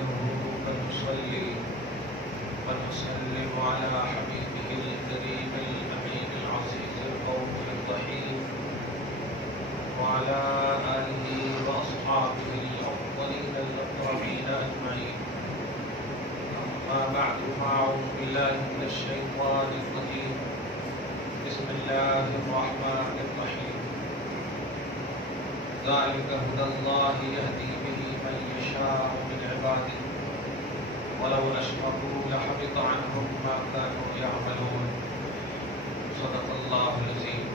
نحمده ونصلي ونسلم على حبيبه الكريم الأمين العزيز الرؤوف الرحيم وعلى آله وأصحابه الأفضلين الأكرمين أجمعين. أما بعد فأعوذ بالله من الشيطان الرجيم. بسم الله الرحمن الرحيم. ذلك هدى الله يهدي به من يشاء من عباده ولو أشركوا لحبط عنهم ما كانوا يعملون. صدق الله العظيم.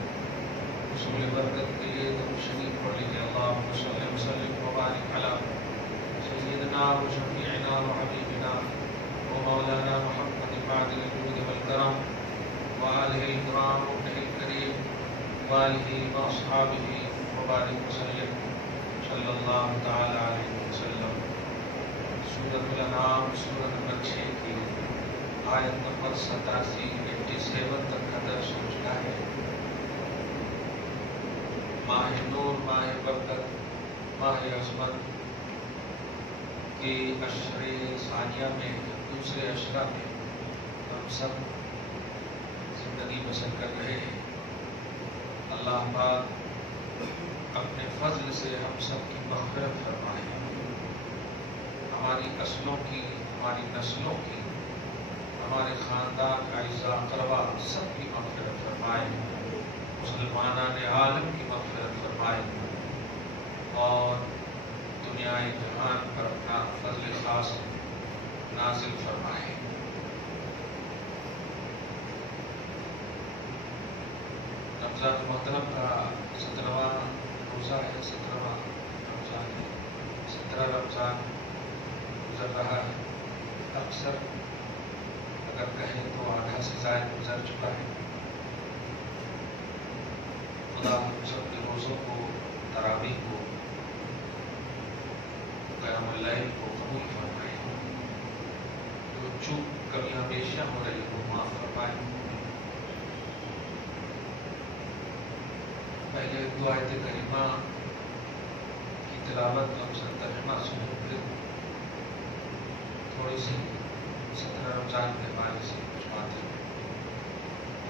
رسول برکت کے لیے تو شریف پڑھ لیجیے. اللهم صل وسلم وبارك على سيدنا وشفيعنا وحبيبنا ومولانا محمد معدن الجود والكرم وآله الكرام وابنه الكريم وآله وأصحابه وبارك وسلم صلی اللہ تعالی علیہ وسلم. سورۃ الانعام سورۃ نمبر 6 کی آیت نمبر 87 تک کا درس ہو چکا ہے. ماہ نور، ماہ برکت، ماہ عظمت کی اشر ثانیہ میں، دوسرے اشرہ میں ہم سب زندگی بسر کر رہے ہیں. اللہ پاک اپنے فضل سے ہم سب کی مغفرت فرمائے، ہماری اصلوں کی، ہماری نسلوں کی، ہمارے خاندان کا اعزاء اقربا سب کی مغفرت فرمائے، مسلمانان عالم کی مغفرت فرمائے اور دنیا جہان پر اپنا فضل خاص نازل فرمائے. رمضان محترم کا 17واں روزہ ہے، 17واں رمضان ہے. 17 رمضان گزر رہا ہے. اکثر اگر کہیں تو آدھا سے زائد گزر چکا ہے. خدا ہم سب کے روزوں کو، تراویح کو، قیام اللیل کو قبول فرمائے. جو چوک کمیاں بیشیاں ہو رہی وہ معاف فرمائے. پہلے دو آیت کریمہ کی تلاوت اور ترجمہ سنیں، پھر تھوڑی سی 17 رمضان کے بارے سے کچھ باتیں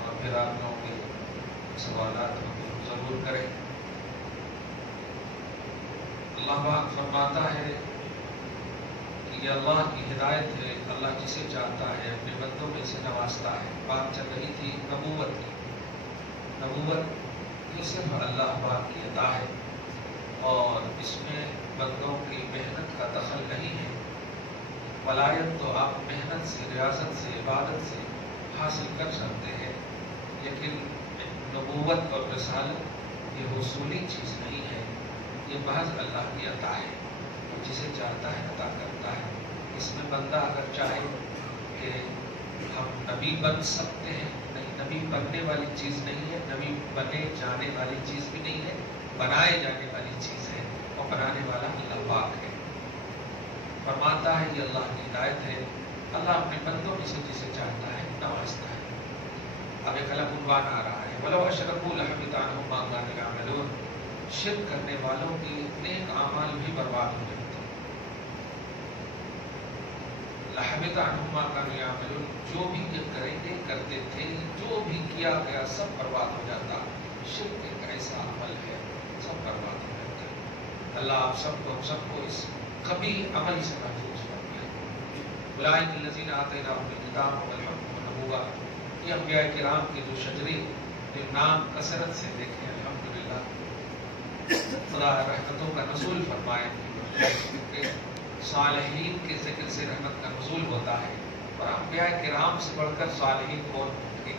اور پھر آپ لوگوں کے سوالات ضرور کریں. اللہ پاک فرماتا ہے کہ یہ اللہ کی ہدایت ہے، اللہ جسے چاہتا ہے اپنے بندوں میں سے نوازتا ہے. بات چل رہی تھی نبوت کی. نبوت صرف اللہ پاک کی عطا ہے اور اس میں بندوں کی محنت کا دخل نہیں ہے. ولایت تو آپ محنت سے، ریاضت سے، عبادت سے حاصل کر سکتے ہیں، لیکن نبوت اور رسالت یہ حصولی چیز نہیں ہے، یہ محض اللہ کی عطا ہے. جسے چاہتا ہے عطا کرتا ہے. اس میں بندہ اگر چاہے کہ ہم نبی بن سکتے ہیں، نہیں، نبی بننے والی چیز نہیں ہے، نبی بنے جانے والی چیز بھی نہیں ہے، بنائے جانے والی چیز ہے اور بنانے والا اللہ پاک ہے. فرماتا ہے یہ اللہ کی ہدایت ہے، اللہ اپنے بندوں میں سے جسے چاہتا ہے نوازتا ہے. اب ایک الگ عنوان آ رہا ہے، وَلَوْ أَشْرَكُوا لَحَبِطَ عَنْهُمْ مَا كَانُوا يَعْمَلُونَ. شرک کرنے والوں کی نیک اعمال بھی برباد ہو جاتے ہیں. لَحَبِطَ عَنْهُمْ مَا كَانُوا يَعْمَلُونَ. جو بھی یہ کرتے تھے، جو بھی کیا گیا سب برباد ہو جاتا. شرک ایک ایسا عمل ہے، سب برباد ہو جاتا ہے. اللہ آپ سب کو اس کبھی عمل سے محفوظ فرمائے. اولئک الذین آتیناہم الکتاب والحکم والنبوۃ. یہ انبیاء کرام کے جو شجرے، جو نام کثرت سے دیکھیں، الحمدللہ خدا رحمتوں کا نزول فرمائے. صالحین کے ذکر سے رحمت کا نزول ہوتا ہے اور انبیاء کرام سے بڑھ کر صالحین کون تھے؟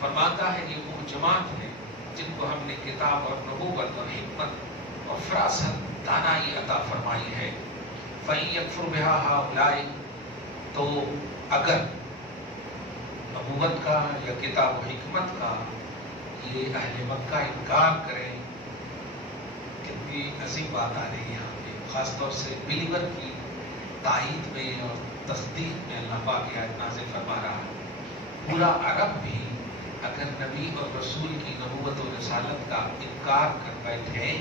فرماتا ہے یہ وہ جماعت ہے جن کو ہم نے کتاب اور نبوت اور حکمت اور فراست دانائی عطا فرمائی ہے. فَإِن يَكْفُرْ بِهَا هَؤُلَاءِ. تو اگر نبوت کا یا کتاب و حکمت کا یہ اہل مکہ انکار کریں، کتنی عظیم بات آ رہی ہے یہاں پہ. خاص طور سے بلیور کی تائید میں اور تصدیق میں اللہ پاک آیت نازل فرما رہا ہے. پورا عرب بھی اگر نبی اور رسول کی نبوت و رسالت کا انکار کر بیٹھے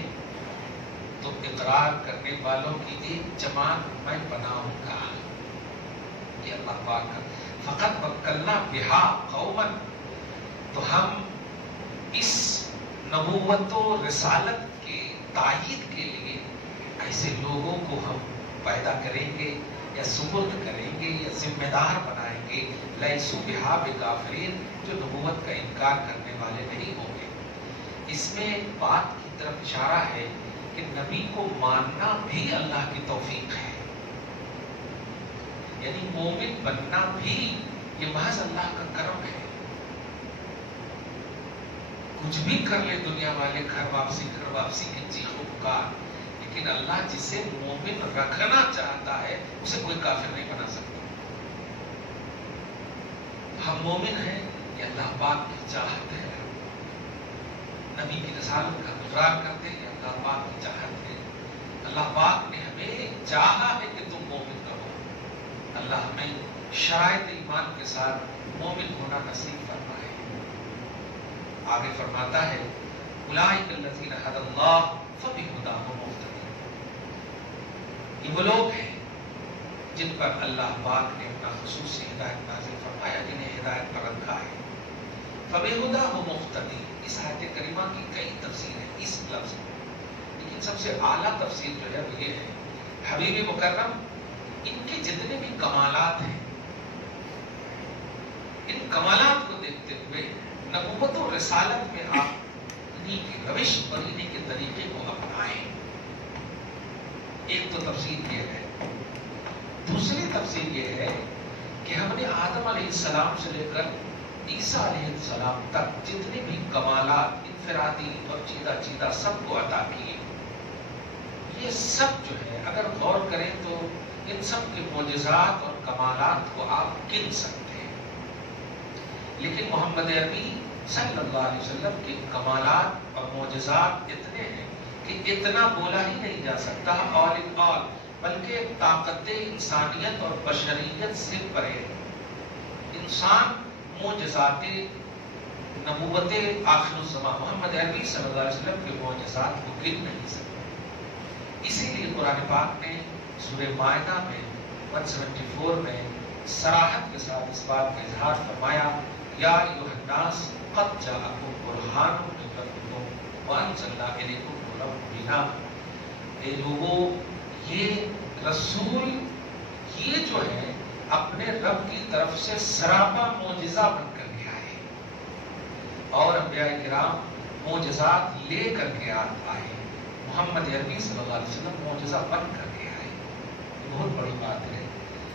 تو اقرار کرنے والوں کی ایک جماعت میں بناؤں گا. یہ اللہ پاک کا فقط وکلنا بہا قومن. تو ہم اس نبوت و رسالت کے تائید کے لیے ایسے لوگوں کو ہم پیدا کریں گے یا سپرد کریں گے یا ذمہ دار بنائیں گے لیسوا بہا بکافرین، جو نبوت کا انکار کرنے والے نہیں ہوں گے. اس میں ایک بات کی طرف اشارہ ہے کہ نبی کو ماننا بھی اللہ کی توفیق ہے، یعنی مومن بننا بھی یہ محض اللہ کا کرم ہے. کچھ بھی کر لے دنیا والے، گھر واپسی کی چیخو پکار، لیکن اللہ جسے مومن رکھنا چاہتا ہے اسے کوئی کافر نہیں بنا سکتا. ہم مومن ہیں، یہ اللہ پاک کی چاہت ہے. نبی کی رسالت کا اقرار کرتے ہیں، اللہ پاک کی چاہت ہے. اللہ پاک نے ہمیں چاہا ہے کہ تم مومن رہو. اللہ ہمیں شرائط ایمان کے ساتھ مومن ہونا نصیب فرمائے. آگے فرماتا ہے اولئک الذین ھدی اللہ فبہداہ مقتدی. یہ وہ لوگ ہیں جن پر اللہ پاک نے اپنا خصوصی ہدایت نازل فرمایا، جنہیں ہدایت پر رکھا ہے. فبہداہ مقتدی. اس آیت کریمہ کی کئی تفسیر ہیں اس لفظ میں، لیکن سب سے اعلیٰ تفسیر جو ہے وہ یہ ہے حبیب مکرم ان کے جتنے بھی کمالات ہیں، ان کمالات کو دیکھتے ہوئے نبوت و رسالت میں آپ انہیں کی روش اور انہیں کے طریقے کو اپنائیں. ایک تو تفسیر یہ ہے. دوسری تفسیر یہ ہے کہ ہم نے آدم علیہ السلام سے لے کر عیسیٰ علیہ السلام تک جتنے بھی کمالات انفرادی اور چیدہ سب کو عطا کیے. یہ سب جو ہے اگر غور کریں تو ان سب کے معجزات اور کمالات کو آپ گن سکتے ہیں، لیکن محمد عربی صلی اللہ علیہ وسلم کے کمالات اور معجزات اتنے ہیں کہ اتنا بولا ہی نہیں جا سکتا. اور بلکہ طاقت انسانیت اور بشریت سے پرے. انسان معجزات نبوت آخر الزمان محمد عربی صلی اللہ علیہ وسلم کے معجزات کو گن نہیں سکتا. اسی لیے قرآن پاک نے سورہ مائدہ میں 174 میں صراحت کے ساتھ اس بات کا اظہار فرمایا، یا ایھا الناس قد جاءکم برہان من ربکم وانزلنا الیکم نورا مبینا. اے لوگوں، یہ رسول یہ جو ہے اپنے رب کی طرف سے سراپا معجزہ بن کر کے آئے، اور انبیاء کرام معجزات لے کر کے آئے. محمد عربی صلی اللہ علیہ وسلم معجزہ بن کر کے آئے. بہت بڑی بات ہے،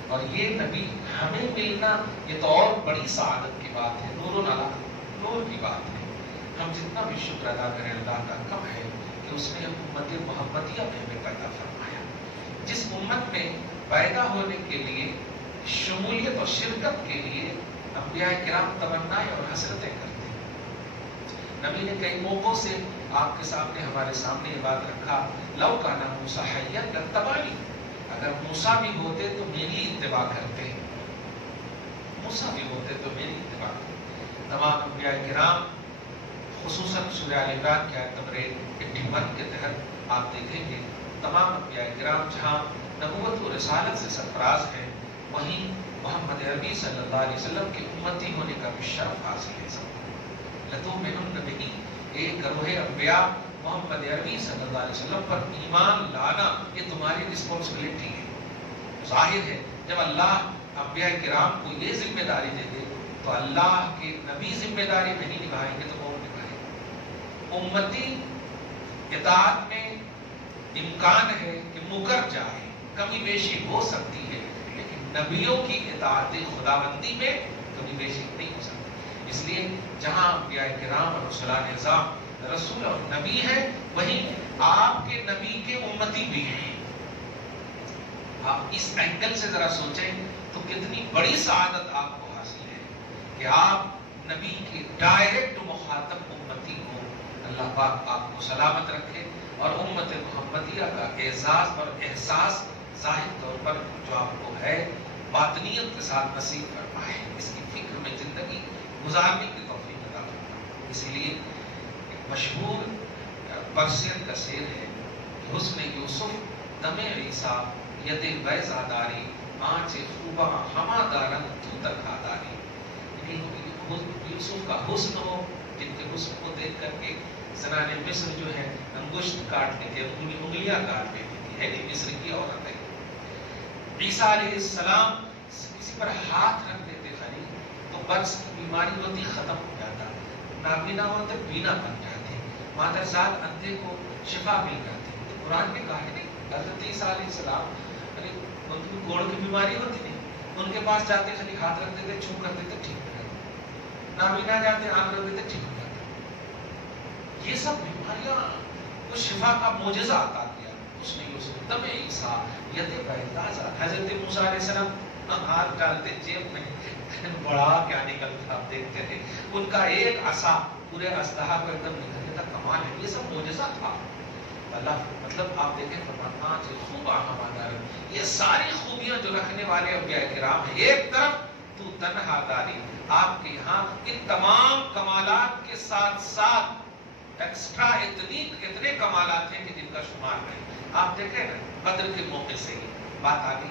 اور یہ نبی ہمیں ملنا یہ تو اور بڑی سعادت کی بات ہے. نور کی بات ہے. ہم جتنا بھی شکر ادا کریں اللہ کا کم ہے کہ اس نے امت محمدیہ میں ہمیں پیدا فرمایا، جس امت میں پیدا ہونے کے لیے شمولیت اور شرکت کے لیے انبیاء کرام تمنائیں اور حسرتیں کرتے ہیں. نبی نے کئی موقعوں سے آپ کے سامنے ہمارے سامنے یہ بات رکھا، لو کان موسیٰ حیا لاتبعنی. اگر موسیٰ بھی ہوتے تو میری اتباع کرتے، موسیٰ بھی ہوتے تو میری اتباع کرتے. تمام انبیاء کرام خصوصاً سورہ آل عمران کی آیت نمبر 81 کے تحت آپ دیکھیں گے تمام انبیاء کرام جہاں نبوت و رسالت سے سرفراز ہیں، وہیں محمد عربی صلی اللہ علیہ وسلم کے امتی ہونے کا بھی شرف حاصل ہے. لتؤمنن بہ، ایک گروہ انبیاء محمد عربی صلی اللہ علیہ وسلم پر ایمان لانا یہ تمہاری رسپانسبلٹی ہے. ظاہر ہے جب اللہ انبیاء کرام کو یہ ذمہ داری دے دے تو اللہ کے نبی ذمہ داری نہیں نبھائیں گے تو کون نبھائے گا؟ امتی اطاعت میں امکان ہے کہ مکر جائے، کمی بیشی ہو سکتی ہے، لیکن نبیوں کی اطاعت خداوندی میں کمی بیشی نہیں ہو سکتی. اس لیے جہاں انبیاء کرام اور رسولان اعظام رسول اور نبی ہے، وہیں آپ کے نبی کے امتی بھی ہیں. آپ اس اینگل سے ذرا سوچیں تو کتنی بڑی سعادت آپ کو حاصل ہے کہ آپ نبی کے ڈائریکٹ مخاطب امتی کو. اللہ پاک آپ کو سلامت رکھے اور امت محمدیہ کا اعزاز اور احساس ظاہر طور پر جو آپ کو ہے باطنیت کے ساتھ نصیب فرمائے، اس کی فکر میں زندگی گزارنے کی توفیق عطا فرمائے. اسی لیے ایک مشہور پرسین کا شعر ہے حسن یوسف دم عیسیٰ ید بیضاداری آنچ خوباں ہما دارن تو تنہا داری. یوسف کا حسن ہو، جن کے حسن کو دیکھ کر کے زنان مصر جو ہے انگشت کاٹ لیتی ہے، انگلیاں کاٹ لیتی تھی، ہے نہیں مصر کی عورت ہے. عیسیٰ علیہ السلام کسی پر ہاتھ رکھ دیتے خالی تو برس کی بیماری ہوتی ختم ہو جاتا، نابینا ہوتے بینا بن جاتے، مادرزاد اندھے کو شفا مل جاتی. تو قرآن نے کہا ہے نہیں، حضرت عیسیٰ علیہ السلام ان کی گوڑ کی بیماری ہوتی نہیں، ان کے پاس جاتے خالی ہاتھ رکھ دیتے، چھو کر دیتے، ٹھیک ہو جاتے، نابینا جاتے آنکھ رکھ دیتے، ٹھیک ہو جاتا. یہ سب بیماریاں وہ شفا کا معجزہ عطا کیا اس نے یوسف دم عیسیٰ ید بیضاداری. حضرت موسیٰ علیہ السلام ہاتھ ڈالتے جیب میں بڑا کیا نکلتا آپ دیکھتے تھے، ان کا ایک عصا پورے اسلحہ کو ایک دم نکل دیتا. کمال ہے، یہ سب معجزہ تھا. اللہ مطلب آپ دیکھیں فرماتا ہے خوب ہمارا، یہ ساری خوبیاں جو رکھنے والے انبیاء کرام ہیں، ایک طرف تو تنہا داری. آپ کے یہاں ان تمام کمالات کے ساتھ ساتھ ایکسٹرا اتنے کمالات ہیں کہ جن کا شمار نہیں. آپ دیکھیں نا بدر کے موقع سے ہی بات آ گئی،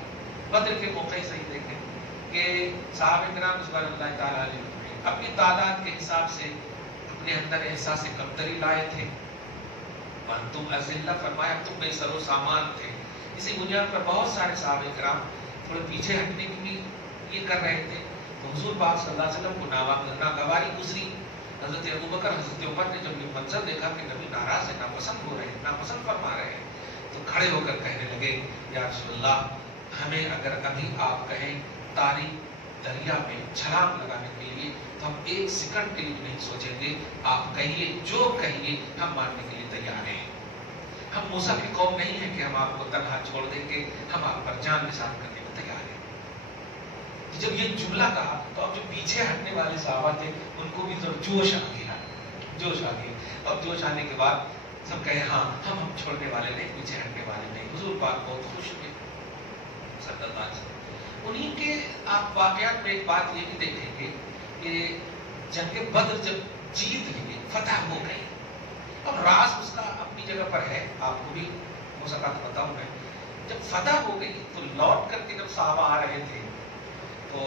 بدر کے موقع سے ہی دیکھیں کہ صحابہ کرام رضوان اللہ تعالیٰ علیہ اپنی تعداد کے حساب سے اپنے اندر احساس کمتری لائے تھے. تم اذلہ فرمایا تم بے سر و سامان تھے. اسی بنیاد پر بہت سارے صحابہ کرام تھوڑے پیچھے ہٹنے کی بھی یہ کر رہے تھے. تو حضور پاک صلی اللہ علیہ وسلم کو ناگواری گزری. حضرت ابوبکر حضرت عمر نے جب یہ منظر دیکھا کہ نبی ناراض ہے، ناپسند ہو رہے ہیں، ناپسند فرما رہے ہیں، تو کھڑے ہو کر کہنے لگے یا رسول اللہ، ہمیں اگر ابھی آپ کہیں تاریخ دریا میں چھلانگ لگانے کے لیے تو ہم ایک سیکنڈ کے لیے نہیں سوچیں گے. آپ کہیے جو کہیے ہم ماننے کے لیے تیار ہیں. ہم موسیٰ کی قوم نہیں ہے کہ ہم آپ کو تنہا چھوڑ دیں گے، ہم آپ پر جان نثار کرنے کو تیار ہیں. جب یہ جملہ کہا تو اب جو پیچھے ہٹنے والے صحابہ تھے ان کو بھی ذرا جوش آ گیا، جوش آ گیا. اب جوش آنے کے بعد سب کہے ہاں ہم چھوڑنے والے نہیں، پیچھے ہٹنے والے نہیں. حضور پاک بہت خوش ہوئے صلی اللہ علیہ وسلم. انہی کے آپ واقعات میں ایک بات یہ بھی دیکھیں گے کہ جنگ بدر جب جیت لی، فتح ہو گئی، اب راز اس کا اپنی جگہ پر ہے، آپ کو بھی ہو سکا تو بتاؤں میں. جب فتح ہو گئی تو لوٹ کر کے جب صحابہ آ رہے تھے تو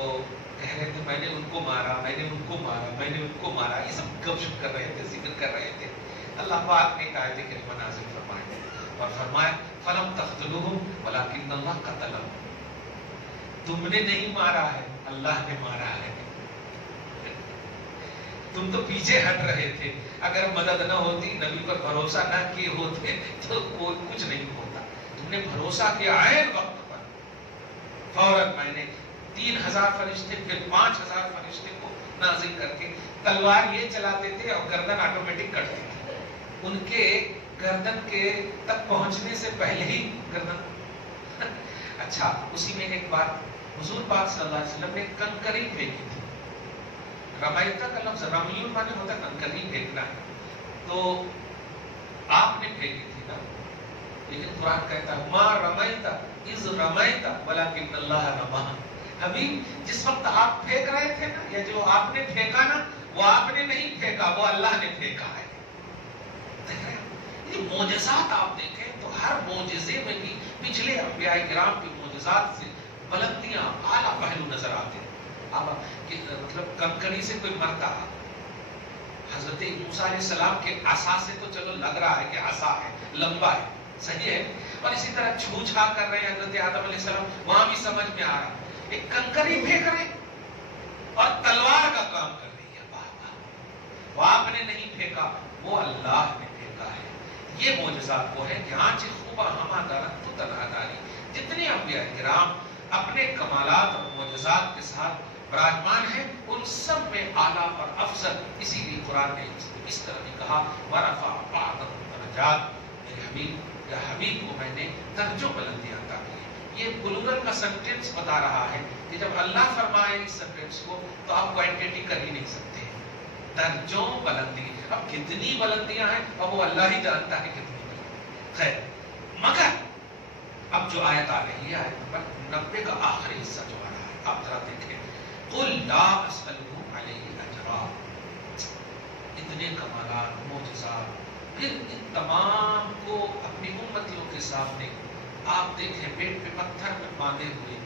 کہہ رہے تھے میں نے ان کو مارا، میں نے ان کو مارا، میں نے ان کو مارا. یہ سب گپ شپ کر رہے تھے، ذکر کر رہے تھے. اللہ پاک نے ایک آیت کریمہ نازل فرمائی اور فرمایا فلم تقتلوہم ولکن اللہ قتلہم. تم نے نہیں مارا ہے، اللہ نے مارا ہے. تم تو پیچھے ہٹ رہے تھے. اگر مدد نہ ہوتی، نبی پر بھروسہ نہ کیے ہوتے تو کوئی کچھ نہیں ہوتا. تم نے بھروسہ کیا عین وقت پر. فوراً میں نے 3000 فرشتے پھر 5000 فرشتے کو نازل کر کے تلوار یہ چلاتے تھے اور گردن آٹومیٹک کٹتی تھی. ان کے گردن کے تک پہنچنے سے پہلے ہی گردن. اچھا اسی میں ایک بات، حضور پاک صلی اللہ علیہ وسلم نے کنکری پھینکی تھی. رمیتا کا لفظ رمیون مانے ہوتا ہے کنکری پھینکنا ہے، تو آپ نے پھینکی تھی نا. لیکن قرآن کہتا ہے ما رمیتا اذ رمیتا ولکن اللہ رما. حبیب جس وقت آپ پھینک رہے تھے نا، یا جو آپ نے پھینکا نا، وہ آپ نے نہیں پھینکا، وہ اللہ نے پھینکا ہے. دیکھ رہے ہیں یہ معجزات آپ دیکھیں تو ہر معجزے میں بھی پچھلے انبیاء کرام کے معجزات سے بلندیاں، اعلیٰ پہلو نظر آتے ہیں. مطلب کنکری سے کوئی مرتا، حضرت موسیٰ علیہ السلام کے عصا سے تو چلو لگ رہا ہے کہ عصا ہے، لمبا ہے، صحیح ہے. اور اسی طرح چھو چھا کر رہے ہیں حضرت آدم علیہ السلام، وہاں بھی سمجھ میں آ رہا ہے. ایک کنکری پھینک رہے اور تلوار کا کام کر رہی ہے. وہ آپ نے نہیں پھینکا، وہ اللہ نے پھینکا ہے. یہ معجزات وہ ہے کہ آنچ خوبہ ہما دارت تو تنہا داری. جتنے انبیاء کرام اپنے کمالات اور معجزات کے ساتھ براجمان ہیں، ان سب میں اعلیٰ اور افضل. اسی لیے قرآن نے اس طرح بھی کہا وَرَفَعَ بَعْضَهُمْ دَرَجَاتٍ. میرے حبیب یا حبیب کو میں نے درجوں بلندیاں عطا کی. یہ پلورل کا سینٹینس بتا رہا ہے کہ جب اللہ فرمائے اس سینٹینس کو تو آپ کوانٹیٹی کر ہی نہیں سکتے. درجوں بلندی، اب کتنی بلندیاں ہیں اب وہ اللہ ہی جانتا ہے کتنی بلندی. خیر، مگر اب جو آیت آ رہی ہے، آیت نمبر 90 کا آخری حصہ جو آ رہا ہے، آپ ذرا دیکھیں. قُلْ لَا أَسْأَلُكُمْ عَلَيْهِ أَجْرًا. اتنے کمالات، معجزات، پھر ان تمام کو اپنی امتیوں کے سامنے آپ دیکھیں پیٹ پہ پتھر میں باندھے ہوئے،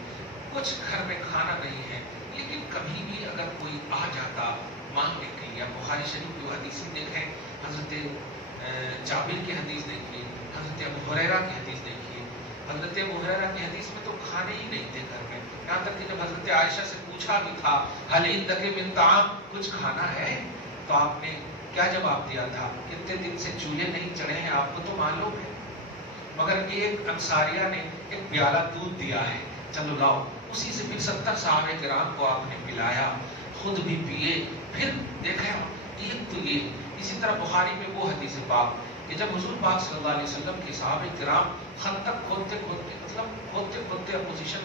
کچھ گھر میں کھانا نہیں ہے، لیکن کبھی بھی اگر کوئی آ جاتا مانگنے کے لیے، بخاری شریف کی حدیثیں دیکھیں، حضرت جابر کی حدیث دیکھیے، حضرت ابو ہریرہ کی حدیث دیکھیے. حضرت ابو ہریرہ کی حدیث میں تو کھانے ہی نہیں تھے گھر میں، یہاں تک کہ جب حضرت عائشہ سے پوچھا بھی تھا حل عندک من طعام، کچھ کھانا ہے، تو آپ نے کیا جواب دیا تھا؟ کتنے دن سے چولہے نہیں چڑھے ہیں آپ کو تو معلوم ہے، مگر ایک انصاریہ نے ایک پیالہ دودھ دیا ہے، چلو لاؤ. اسی سے پھر 70 صحابہ کرام کو آپ نے پلایا، خود بھی پیے. پھر دیکھیں ایک تو یہ. اسی طرح بخاری میں وہ حدیث پاک کہ جب حضور پاک صلی اللہ علیہ وسلم کے صحابہ کرام خندق کھودتے کھودتے، مطلب کھودتے کھودتے اپوزیشن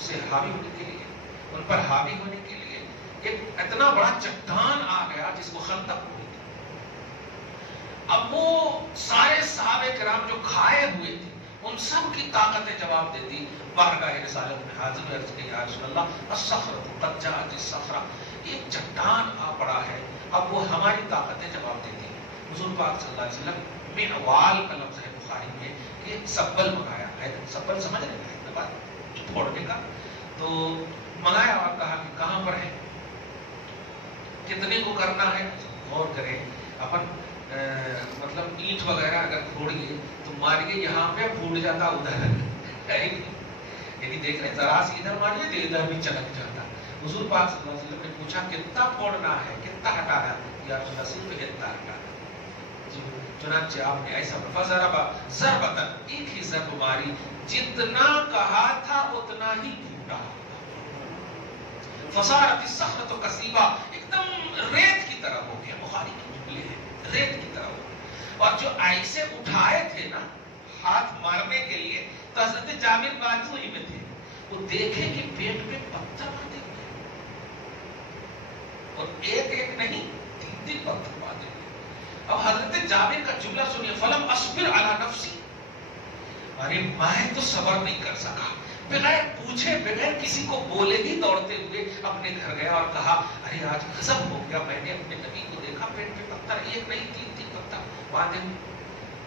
سے حاوی ہونے کے لیے، ان پر حاوی ہونے کے لیے ایک اتنا بڑا چٹان آ گیا جس کو خندق بولتے. اب وہ سارے صحابہ کرام جو کھائے ہوئے تھے ان سب کی طاقتیں جواب دیتی. بارگاہ رسالت میں حاضر عرض کہ یا رسول اللہ الصخرۃ قد جاءت الصخرہ، ایک چٹان آ پڑا ہے، اب وہ ہماری طاقتیں جواب دیتی ہیں. حضور پاک صلی اللہ علیہ وسلم معوال کا لفظ ہے بخاری میں کہ سبل منگایا ہے. سبل سمجھ رہے ہیں بات پھوڑنے کا؟ تو منگایا اور کہا کہ کہاں پر ہے، کتنے کو کرنا ہے. غور کریں، اپن مطلب اینٹ وغیرہ اگر پھوڑیے تو ماریے یہاں پہ پھوٹ جاتا ادھر، یعنی دیکھ رہے ذرا سی ادھر ماریے تو ادھر بھی چلک جاتا. حضور پاک صلی اللہ علیہ وسلم نے پوچھا کتنا پھوڑنا ہے، کتنا ہٹانا ہے؟ یا رسول اللہ صرف اتنا ہٹانا. چنانچہ آپ نے ایسا فضرب ضربۃ، ایک ہی ضرب ماری، جتنا کہا تھا اتنا ہی پھوٹا. فصارت الصخرۃ کثیبا، ایک دم ریت کی طرح ہو گیا. بخاری کی جملے ہیں، ریت کی طرح ہو گیا. اور جو ایسے اٹھائے تھے نا ہاتھ مارنے کے لیے، تو حضرت جابر بازو ہی میں تھے، وہ دیکھے کہ پیٹ پہ پتھر باندھے ہوئے، اور ایک ایک نہیں 3 پتھر باندھے ہوئے. اب حضرت جابر کا جملہ سنیے، فلم اصبر علی نفسی، ارے میں تو صبر نہیں کر سکا، بغیر پوچھے بغیر کسی کو بولے ہی دوڑتے ہوئے اپنے گھر گیا اور کہا ارے آج غضب ہو گیا، میں نے اپنے نبی کو دیکھا پیٹ پہ پتھر، ایک نہیں 3 پتھر باندھے ہوئے.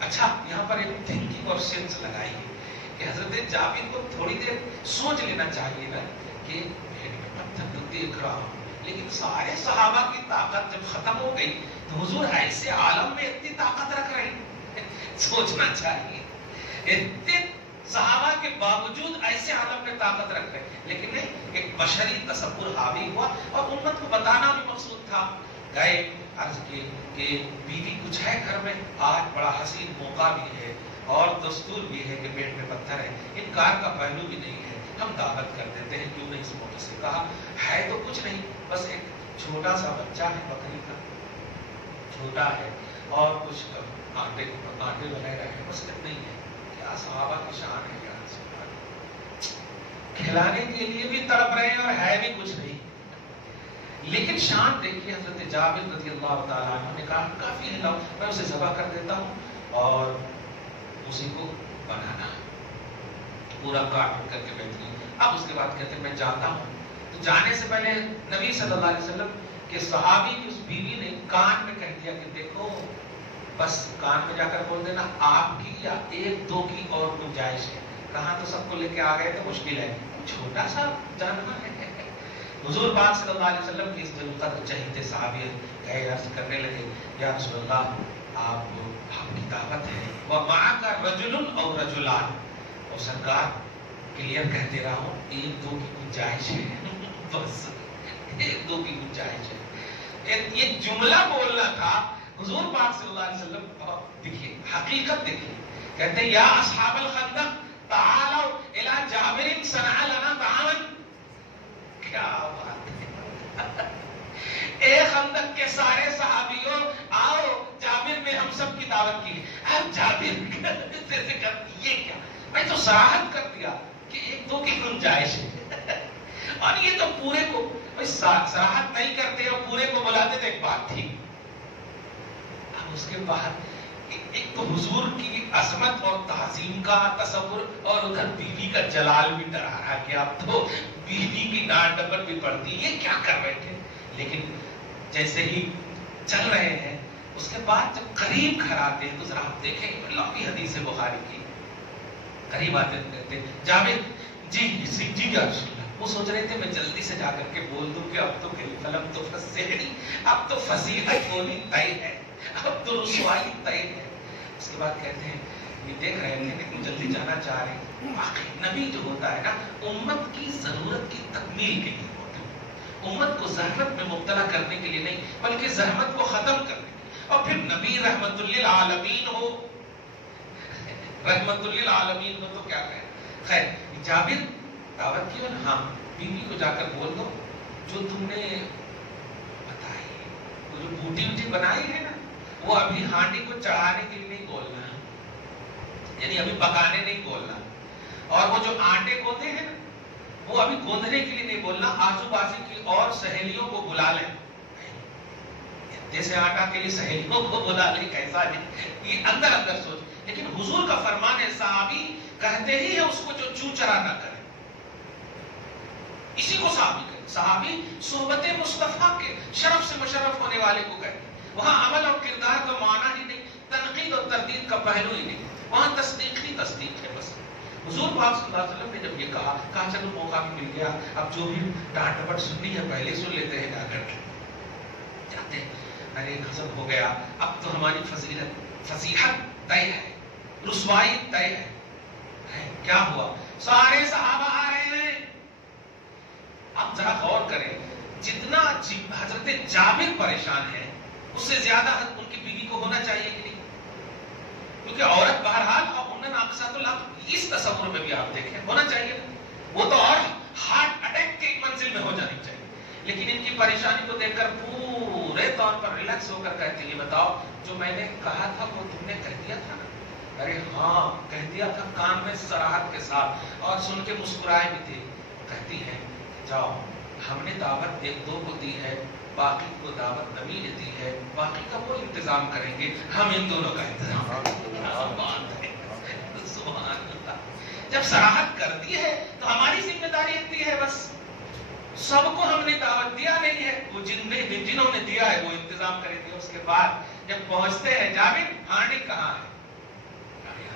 اچھا یہاں پر ایک تھنکنگ اور سینس لگائی ہے کہ حضرت جابر کو تھوڑی دیر سوچ لینا چاہیے نا کہ پیٹ پہ پتھر تو دیکھ رہا ہوں، لیکن سارے صحابہ کی طاقت جب ختم ہو گئی تو حضور ایسے عالم میں اتنی طاقت رکھ رہے ہیں. سوچنا چاہیے، اتنے صحابہ کے باوجود ایسے عالم میں طاقت رکھ رہے ہیں، لیکن نہیں، ایک بشری تصور حاوی ہوا اور امت کو بتانا بھی مقصود تھا. گئے عرض کیے کہ بیوی کچھ ہے گھر میں، آج بڑا حسین موقع بھی ہے اور دستور بھی ہے کہ پیٹ میں پتھر ہے، انکار کا پہلو بھی نہیں ہے، ہم دعوت کر دیتے ہیں، کیوں نہیں اس موقع سے. کہا ہے تو کچھ نہیں، بس ایک چھوٹا سا بچہ ہے بکری کا، چھوٹا ہے، اور کچھ آٹے وغیرہ ہے، بس اتنا ہی ہے. کیا صحابہ کی شان ہے یار، کھلانے کے لیے بھی تڑپ رہے ہیں اور ہے بھی کچھ نہیں. لیکن شان دیکھیے حضرت جابر رضی اللہ تعالیٰ عنہ نے کہا کافی ہے، لاؤ میں اسے ذبح کر دیتا ہوں اور اسی کو بنانا، پورا کاٹ کر کے بیٹھی. اب اس کے بعد کہتے ہیں میں جاتا ہوں. تو جانے سے پہلے نبی صلی اللہ علیہ وسلم کے صحابی کی اس بیوی نے کان میں کہہ دیا کہ دیکھو، بس کان میں جا کر بول دینا آپ کی یا 1-2 کی اور گنجائش ہے. کہاں تو سب کو لے کے آ گئے تو مشکل ہے، چھوٹا سا جانور ہے. حضور پاک صلی اللہ علیہ وسلم کی اس دل قدر چہیتے صحابی گئے عرض کرنے لگے یا رسول اللہ آپ کی دعوت ہے، وَمَعَكَ رَجُلٌ أَوْ رَجُلَانِ، اور سرکار کلیئر کہتے رہا ہوں 1-2 کی گنجائش ہے، بس 1-2 کی گنجائش ہے. یہ جملہ بولنا تھا. حضور پاک صلی اللہ علیہ وسلم دیکھیے حقیقت دیکھیے، کہتے ہیں یا اصحاب الخندق تعالوا الى جابر صنع لنا طعاما. کیا بات ہے، اے خندق کے سارے صحابیوں آؤ، جابر نے ہم سب کی دعوت کی. اب جابر یہ کیا، میں تو صراحت کر دیا کہ 1-2 کی گنجائش ہے، اور یہ تو پورے کو صراحت نہیں کرتے اور پورے کو بلاتے تھے. ایک بات تھی. اب اس کے بعد ایک تو حضور کی عظمت اور تعظیم کا تصور، اور ادھر بیوی کا جلال بھی ڈرا رہا کہ اب تو بیوی کی ڈانٹ ڈپٹ بھی پڑتی، یہ کیا کر رہے تھے. لیکن جیسے ہی چل رہے ہیں اس کے بعد جب قریب گھر آتے ہیں تو ذرا آپ دیکھیں لمبی حدیث بخاری کی. قریب آتے کہتے جابر جی کیا رسول اللہ. وہ سوچ رہے تھے میں جلدی سے جا کر کے بول دوں کہ اب تو فلم تو فصیحی، اب تو فصیحت ہونی طے ہے، اب تو رسوائی طے ہے. اس کے بعد کہتے ہیں یہ دیکھ رہے تھے کہ جلدی جانا چاہ رہے ہیں. واقعی نبی جو ہوتا ہے نا امت کی ضرورت کی تکمیل کے لیے ہوتا ہے، امت کو زحمت میں مبتلا کرنے کے لیے نہیں بلکہ زحمت کو ختم کرنے کے لیے. اور پھر نبی رحمت للعالمین ہو، رحمت للعالمین ہو تو کیا کہیں. خیر جابر دعوت کی نا، ہاں بیوی کو جا کر بول دو جو تم نے بتائی وہ جو بوٹی ووٹی بنائی ہے نا وہ ابھی ہانڈی کو چڑھانے کے لیے نہیں بولنا، یعنی ابھی پکانے نہیں بولنا. اور وہ جو آٹے گوندے ہیں نا وہ ابھی گوندنے کے لیے نہیں بولنا، آجو بازو کی اور سہیلیوں کو بلا لیں. جیسے آٹا کے لیے سہیلیوں کو بلا لیں، کیسا نہیں، یہ اندر اندر سوچ. لیکن حضور کا فرمان ہے صحابی کہتے ہی ہے اس کو جو چو چرا نہ کرے، اسی کو صحابی کہتے. صحابی صحبت مصطفیٰ کے شرف سے مشرف ہونے والے کو کہتے. وہاں عمل اور کردار کا معنی ہی نہیں، تنقید اور تردید کا پہلو ہی نہیں، وہاں تصدیق ہی تصدیق ہے بس. حضور پاک صلی اللہ علیہ وسلم نے جب یہ کہا چلو موقع بھی مل گیا، اب جو بھی ڈانٹ ڈپٹ سننی ہے پہلے سن لیتے ہیں جا کر کے. جاتے ہیں ارے غضب ہو گیا، اب تو ہماری فصیحت طے ہے، رسوائی طے ہے. کیا ہوا؟ سارے صحابہ آ رہے ہیں. اب ذرا غور کریں، جتنا حضرت جابر پریشان ہے اس سے زیادہ حد ان کی بیوی کو ہونا چاہیے کہ نہیں؟ کیونکہ عورت بہرحال اقصیت اللہ اس تصور میں بھی آپ دیکھیں ہونا چاہیے، وہ تو اور ہارٹ اٹیک کی منزل میں ہو جانی چاہیے. لیکن ان کی پریشانی کو دیکھ کر پورے طور پر ریلیکس ہو کر کہتے ہیں بتاؤ جو میں نے کہا تھا وہ تم نے کہہ دیا تھا نا؟ ارے ہاں کہہ دیا تھا، کان میں صراحت کے ساتھ، اور سن کے مسکرائے بھی تھے. کہتی ہیں جاؤ ہم نے دعوت ایک دو کو دی ہے، باقی کو دعوت نبی نے دی ہے، باقی کا وہ انتظام کریں گے، ہم ان دونوں کا انتظام کریں گے. سبحان اللہ. جب صراحت کر دی ہے تو ہماری ذمہ داری اتنی ہے بس، سب کو ہم نے دعوت دیا نہیں ہے، وہ جنہوں نے دیا ہے وہ انتظام کریں گے. اس کے بعد جب پہنچتے ہیں جابر ہانڈی کہاں ہے؟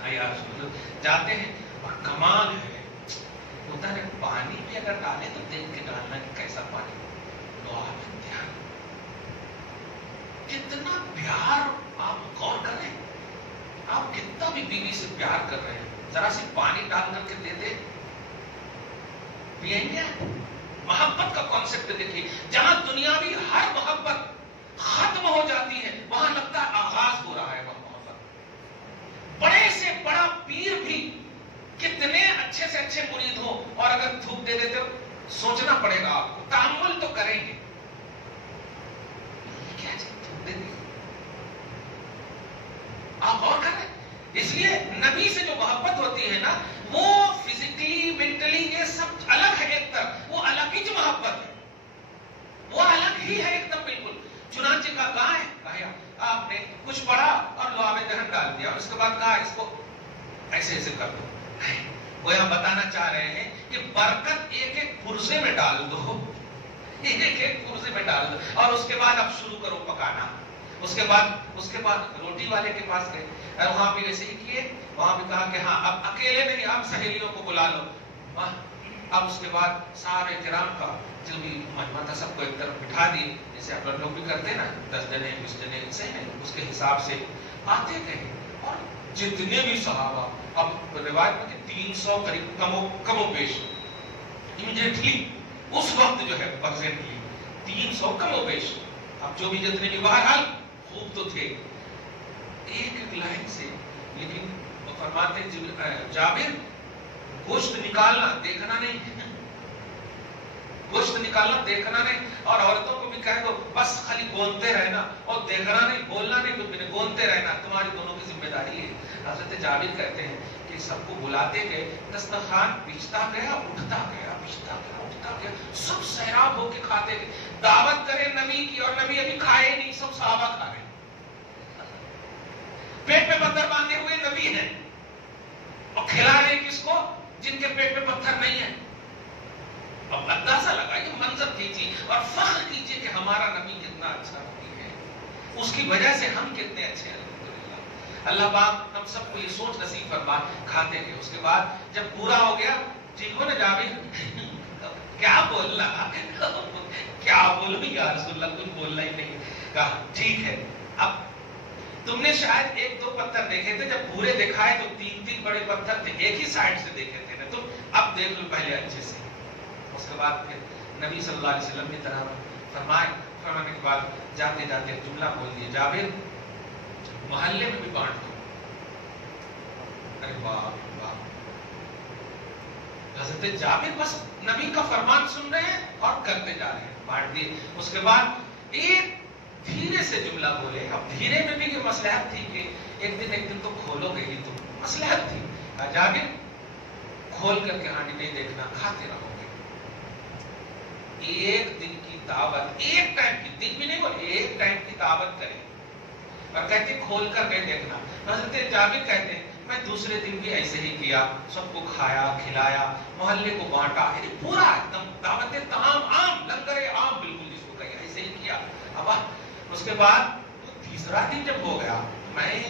ہاں یا رسول اللہ. جاتے ہیں اور کمال ہے ہوتا ہے، پانی بھی اگر ڈالے تو دیکھ کے ڈالنا کہ کیسا پانی. تو آپ کتنا پیار، آپ غور کر رہے ہیں، آپ کتنا بھی بیوی سے پیار کر رہے ہیں، ذرا سی پانی ڈال کر کے دے دے پیئیں گے. محبت کا کانسیپٹ دیکھیے، جہاں دنیاوی ہر محبت ختم ہو جاتی ہے وہاں لگتا ہے آغاز ہو رہا ہے وہ محبت. بڑے سے بڑا پیر بھی کتنے اچھے سے اچھے مرید ہو اور اگر دھوپ دے دیتے ہو سوچنا پڑے گا، آپ کو تحمل تو کریں گے. کیا دھوپ دے دی آپ غور کر رہے ہیں. اس لیے نبی سے جو محبت ہوتی ہے نا وہ فزیکلی مینٹلی یہ سب الگ ہے، ایک طرف وہ الگ ہی جو محبت ہے وہ الگ ہی ہے ایک دم بالکل. چنانچہ کا گائے کہا آپ نے کچھ پڑھا اور لعاب دہن ڈال دیا، اور اس کے بعد کہا اس کو ایسے ایسے کر دو. وہ یہاں بتانا چاہ رہے ہیں کہ برکت ایک ایک پرزے میں ڈال دو، ایک ایک پرزے میں ڈال دو، اور اس کے بعد اب شروع کرو پکانا. اس کے بعد روٹی والے کے پاس گئے، وہاں بھی ایسے ہی کیے، وہاں بھی کہا کہ ہاں اب اکیلے نہیں، آپ سہیلیوں کو بلا لو. اب اس کے بعد سارے کرام کا جو بھی مجمع تھا سب کو ایک طرف بٹھا دی، جیسے آپ لوگ بھی کرتے نا 10 جنے 20 جنے سے ہیں، اس کے حساب سے آتے گئے. اور جتنے بھی صحابہ، اب روایت میں کہ 300 قریب کم و بیش امیڈیٹلی اس وقت جو ہے پرزینٹلی 300 کم و بیش، اب جو بھی جتنے بھی بہرحال خوب تو تھے ایک ایک لائن سے. لیکن وہ فرماتے جابر گوشت نکالنا دیکھنا نہیں، گوشت نکالنا دیکھنا نہیں، اور عورتوں کو بھی کہہ دو بس خالی گونتے رہنا اور دیکھنا نہیں، بولنا نہیں، کچھ گونتے رہنا، تمہاری دونوں کی ذمہ داری ہے. حضرت جابر کہتے ہیں کہ سب کو بلاتے گئے، دسترخوان بچتا گیا اٹھتا گیا، بچتا گیا اٹھتا گیا، سب سیراب ہو کے کھاتے گئے. دعوت کرے نبی کی اور نبی ابھی کھائے نہیں، سب صحابہ کھا رہے، پیٹ پہ پتھر باندھے ہوئے نبی ہیں اور کھلا رہے کس کو؟ جن کے پیٹ پہ پتھر نہیں ہے. اب اندازہ لگائیے، منظر کیجیے اور فخر کیجیے کہ ہمارا نبی کتنا اچھا نبی ہے. اس کی وجہ سے ہم اللہ پاک ہم سب کو یہ سوچ نصیب فرما. کھاتے گئے. اس کے بعد جب پورا ہو گیا, ٹھیک ہو نا جابر, کیا بولنا, کیا بولوں یا رسول اللہ, کچھ بولنا ہی نہیں. کہا ٹھیک ہے. اب تم نے شاید ایک دو پتھر دیکھے تھے, جب پورے دکھائے تو 3 بڑے پتھر تھے, ایک ہی سائڈ سے دیکھے تھے نا تم, اب دیکھ لو پہلے اچھے سے. اس کے بعد پھر نبی صلی اللہ علیہ وسلم کی طرح فرمانے کے بعد جاتے جاتے جملہ بول دیے, جابر محلے میں بھی بانٹ دو. ارے واہ واہ, حضرت جابر بس نبی کا فرمان سن رہے ہیں اور کرتے جا رہے ہیں, بانٹ دیے. اس کے بعد ایک دھیرے سے جملہ بولے. اب دھیرے میں بھی یہ مصلحت تھی کہ ایک دن تو کھولو گے ہی, تو مصلحت تھی. کہا جابر کھول کر کے ہانڈی نہیں دیکھنا, کھاتے رہو گے. ایک دن کی دعوت, ایک ٹائم کی, دن بھی نہیں بولے, ایک ٹائم کی دعوت کرے اور کہتے کھول کر نہیں دیکھنا. حضرت جابر کہتے ہیں میں دوسرے دن بھی ایسے ہی کیا, سب کو کھایا کھلایا, محلے کو بانٹا, یعنی پورا ایک دم دعوتیں تمام عام, لنگر عام بالکل جس کو کہے, ایسے ہی کیا. اب اس کے بعد تیسرا دن جب ہو گیا, میں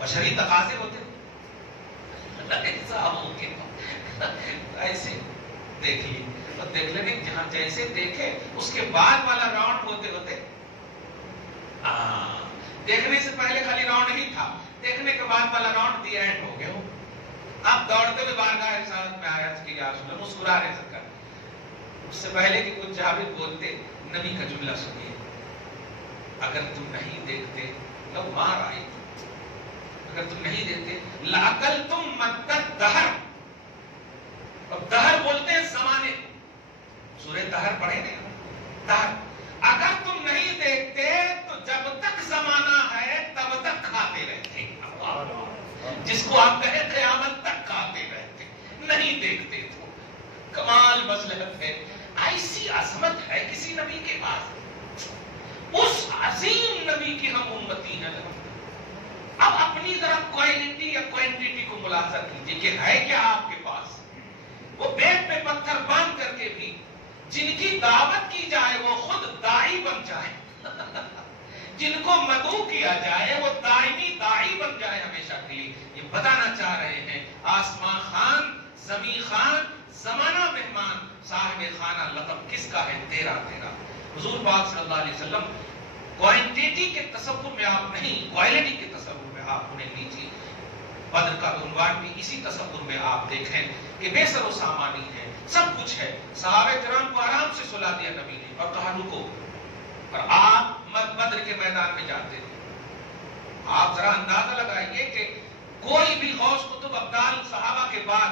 بشری تقاضے ہوتے ایسے دیکھ لی, اور دیکھ لیں جہاں جیسے دیکھے اس کے بعد والا راؤنڈ ہوتے ہوتے, دیکھنے سے پہلے خالی راؤنڈ نہیں تھا, دیکھنے کے بعد والا راؤنڈ دی اینڈ ہو گیا. آپ دوڑتے ہوئے بارگاہ رسالت میں آیا کہ یا رسول اللہ, مسکرا رہے سکتا. اس سے پہلے کہ کچھ جابر بولتے, نبی کا جملہ سنیے, اگر تم نہیں دیکھتے لو مار آئی, اگر تم نہیں دیکھتے لاکل تم مدت دہر, اور دہر بولتے ہیں زمانے, سورہ دہر پڑھے نہیں, دہر. اگر تم نہیں دیکھتے تو جب تک زمانہ ہے تب تک کھاتے رہتے, جس کو آپ کہے قیامت تک کھاتے رہتے, نہیں دیکھتے تو. کمال مصلحت ہے, ایسی عظمت ہے کسی نبی کے پاس, اس عظیم نبی کی ہم امتی ہیں. اب اپنی طرف کوالٹی یا کوانٹٹی کو ملاحظہ کیجیے کہ ہے کیا آپ کے پاس. وہ بیت میں پتھر باندھ کر کے بھی جن کی دعوت کی جائے وہ خود داعی بن جائے, جن کو مدعو کیا جائے وہ دائمی داعی بن جائے ہمیشہ کے لیے. یہ بتانا چاہ رہے ہیں آسمان خان, زمین خان, زمانہ مہمان, صاحب خانہ لقب کس کا ہے؟ تیرا. حضور پاک صلی اللہ علیہ وسلم کوانٹٹی کے تصور میں آپ نہیں, کوالٹی کے تصور میں آپ انہیں لیجیے. بدر کا عنوان بھی اسی تصور میں آپ دیکھیں کہ بے سر و سامانی ہے, سب کچھ ہے. صحابہ کرام کو آرام سے سلا دیا نبی نے اور کہا رکو, اور آپ بدر کے میدان میں جاتے تھے. آپ ذرا اندازہ لگائیے کہ کوئی بھی غوث قطب ابدال صحابہ کے بعد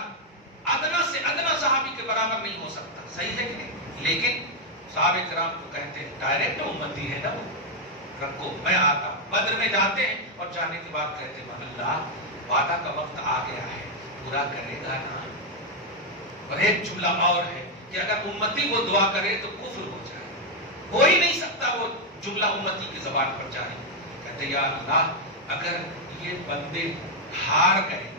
ادنا سے ادنا صحابی کے برابر نہیں ہو سکتا, صحیح ہے کہ نہیں؟ لیکن صحابہ کرام کو کہتے ہیں ڈائریکٹ امتی ہے نا, وہ رکھو میں آتا. بدر میں جاتے ہیں اور جانے کے بعد کہتے ہیں اللہ وعدہ کا وقت آ گیا ہے, پورا کرے گا نا. اور ایک جملہ اور ہے کہ اگر امتی وہ دعا کرے تو کفر ہو جائے, ہو ہی نہیں سکتا وہ جملہ امتی کی زبان پر جائے. کہتے یا اللہ اگر یہ بندے ہار گئے,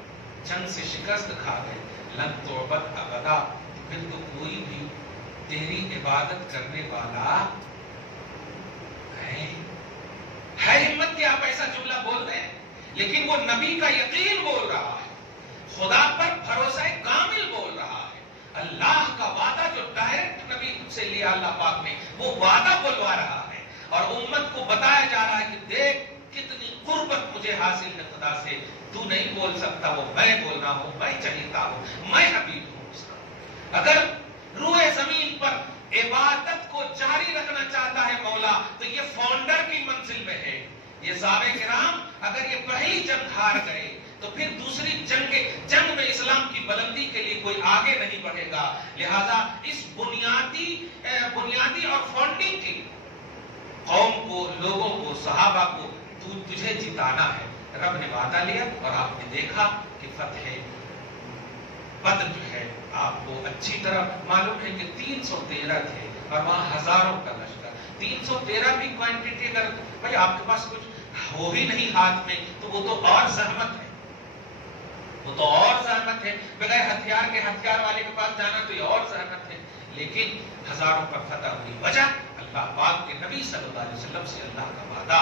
جنگ سے شکست کھا گئے, لن توبت ابدا, پھر تو کوئی بھی تیری عبادت کرنے والا ہے. ہمت کہ آپ ایسا جملہ بول رہے ہیں, لیکن وہ نبی کا یقین بول رہا ہے, خدا پر بھروسہ کامل بول رہا ہے. اللہ کا وعدہ جو ڈائریکٹ نبی سے لیا اللہ پاک نے, وہ وعدہ بلوا رہا ہے اور امت کو بتایا جا رہا ہے کہ دیکھ کتنی قربت مجھے حاصل ہے خدا سے, تو نہیں بول سکتا, وہ میں بول رہا ہوں, میں چہیتا ہوں, میں حبیب ہوں اس کا. اگر روح زمین پر عبادت کو جاری رکھنا چاہتا ہے مولا تو یہ فاؤنڈر کی منزل میں ہے. یہ صحابہ کرام اگر یہ پہلی جنگ ہار گئے تو پھر دوسری جنگ میں اسلام کی بلندی کے لیے کوئی آگے نہیں بڑھے گا. لہذا اس بنیادی اور فاؤنڈنگ کی قوم کو, لوگوں کو, صحابہ کو تجھے جتانا ہے. رب نے وعدہ لیا اور آپ نے دیکھا کہ فتح بدر جو ہے آپ کو اچھی طرح معلوم ہے کہ 313 تھے اور وہاں ہزاروں کا لشکر. 313 بھی کوانٹٹی, اگر بھائی آپ کے پاس کچھ ہو ہی نہیں ہاتھ میں تو وہ تو اور زحمت ہے, وہ تو اور زحمت ہے. بغیر ہتھیار کے ہتھیار والے کے پاس جانا تو یہ اور زحمت ہے. لیکن ہزاروں پر فتح ہوئی. وجہ اللہ پاک کے نبی صلی اللہ علیہ وسلم سے اللہ کا وعدہ,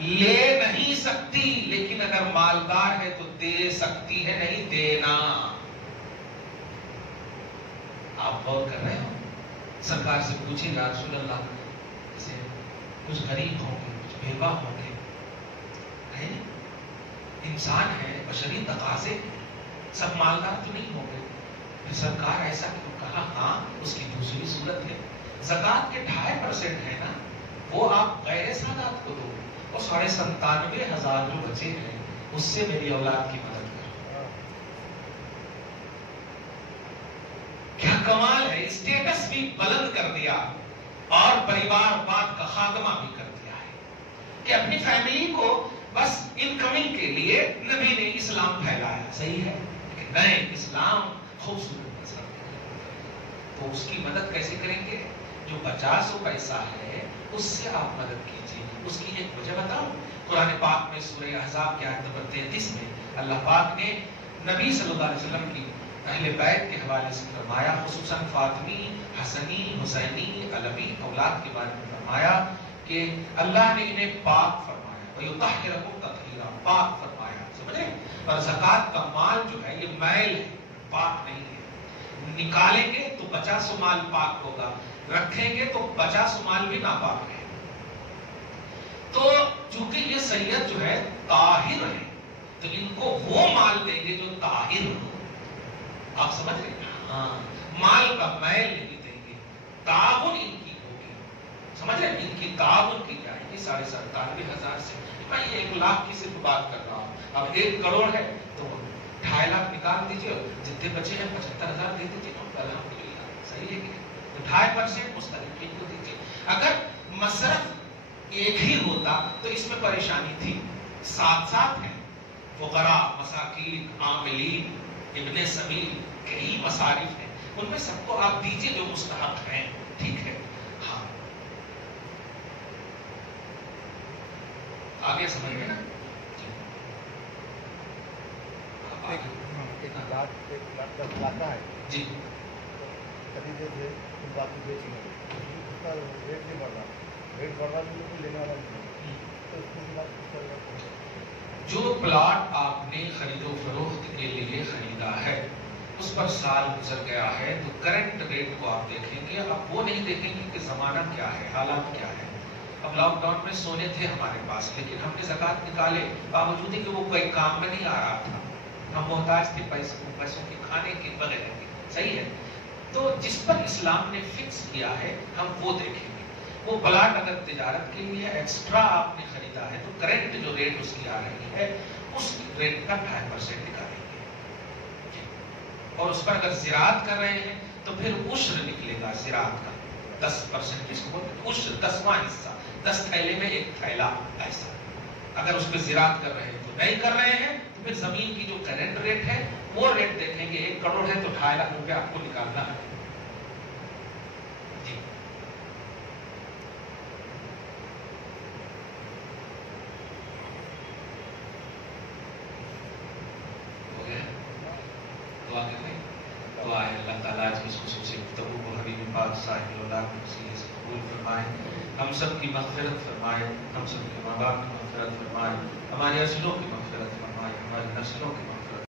لے نہیں سکتی، لیکن اگر مالدار ہے تو دے سکتی ہے، نہیں دینا۔ آپ غور کر رہے ہو؟ سرکار سے پوچھیں یا رسول اللہ، جیسے کچھ غریب ہوں گے، کچھ بیوہ ہوں گے، انسان ہے، بشری تقاضے، سب مالدار تو نہیں ہوں گے۔ پھر سرکار ایسا کیوں کہا؟ ہاں، اس کی دوسری صورت ہے، زکوٰۃ کے 2.5% ہے نا، وہ آپ غیر سادات کو دو، اور 97,500 جو بچے ہیں اس سے میری اولاد کی مدد کرو۔ کیا کمال ہے! اسٹیٹس بھی بلند کر دیا اور پریوار بات کا خاتمہ بھی کر دیا ہے کہ اپنی فیملی کو بس انکمنگ کے لیے نبی نے اسلام پھیلایا، صحیح ہے، لیکن نہیں، اسلام خوبصورت نظر تو اس کی مدد کیسے کریں گے؟ جو 50 پیسہ ہے اس سے آپ مدد کیجیے۔ اس کی ایک وجہ بتاؤں، قرآن پاک میں سورہ احزاب کی آیت نمبر 33 میں اللہ پاک نے نبی صلی اللہ علیہ وسلم کی اہل بیت کے حوالے سے فرمایا، خصوصاً فاطمی، حسنی، حسینی، علوی اولاد کے بارے میں فرمایا کہ اللہ نے انہیں پاک فرمایا، وَيُطَهِّرَكُمْ تَطْهِيرًا، پاک فرمایا، سمجھے؟ اور زکوٰۃ کا مال جو ہے یہ میل ہے، پاک نہیں ہے۔ نکالیں گے تو 50 مال پاک ہوگا، رکھیں گے تو 50 مال بھی ناپاک ہے۔ تو چونکہ یہ سید جو ہے طاہر ہے، تو ان کو وہ مال دیں گے جو طاہر ہو۔ آپ سمجھ رہے ہیں؟ ہاں، مال کا میل نہیں دیں گے، تعاون ان کی ہوگی، سمجھ رہے ہیں؟ ان کی تعاون کی جائے گی 97,500 سے۔ میں یہ 1 لاکھ کی صرف بات کر رہا ہوں، اب 1 کروڑ ہے تو 2.5 لاکھ نکال دیجیے، جتنے بچے ہیں 75,000 دے دیجیے، الحمدللہ، صحیح ہے کہ 2.5% مستحقین کو دیجیے۔ اگر مصرف ایک ہی ہوتا تو اس میں پریشانی تھی، ساتھ ہیں، فقراء، مساکین، عاملین، ابن سبیل، کئی مصارف ہیں، ان میں سب کو آپ دیجیے جو مستحق ہیں، ٹھیک ہے؟ ہاں، آگے سمجھ گئے نا؟ ایک بات کا بتاتا ہے جی، خریدے تھے ان بات کو بیچیں گے، اس کا ریٹ نہیں بڑھ رہا، ریٹ بڑھ رہا تو لینے والا نہیں، تو اس کی بات کس طرح؟ جو پلاٹ آپ نے خرید و فروخت کے لیے خریدا ہے اس پر سال گزر گیا ہے تو کرنٹ ریٹ کو آپ دیکھیں گے، اب وہ نہیں دیکھیں گے کہ زمانہ کیا ہے، حالات کیا ہے۔ اب لاک ڈاؤن میں سونے تھے ہمارے پاس، لیکن ہم نے زکوٰۃ نکالے، باوجود کہ وہ کوئی کام میں نہیں آ رہا تھا، ہم محتاج تھے پیسوں کے، کھانے کے، وغیرہ کے، صحیح ہے؟ تو جس پر اسلام نے فکس کیا ہے ہم وہ دیکھیں گے۔ وہ پلاٹ اگر تجارت کے لیے ایکسٹرا آپ نے خریدا ہے تو کرنٹ جو ریٹ اس کی آ رہی ہے اس ریٹ کا 2.5% نکالیں گے، اور اس پر اگر زراعت کر رہے ہیں تو پھر عشر نکلے گا زراعت کا 10%، جس کو عشر 10واں حصہ، 10 تھیلے میں 1 تھیلا ایسا۔ اگر اس پہ زراعت کر رہے ہیں تو نہیں کر رہے ہیں تو پھر زمین کی جو کرنٹ ریٹ ہے وہ ریٹ دیکھیں گے، 1 کروڑ ہے تو 2.5 لاکھ روپے آپ کو نکالنا ہے۔ جی، ہو گیا؟ دعا کریں، دعا ہے اللہ تعالیٰ اس خصوصی گفتگو کو حبیب پاک صاحب اولاد کے وسیلے سے قبول فرمائے، ہم سب کی مغفرت فرمائے، ہم سب کے ماں باپ کی مغفرت فرمائے، ہمارے اصلوں کی مغفرت فرمائے، ہماری نسلوں کی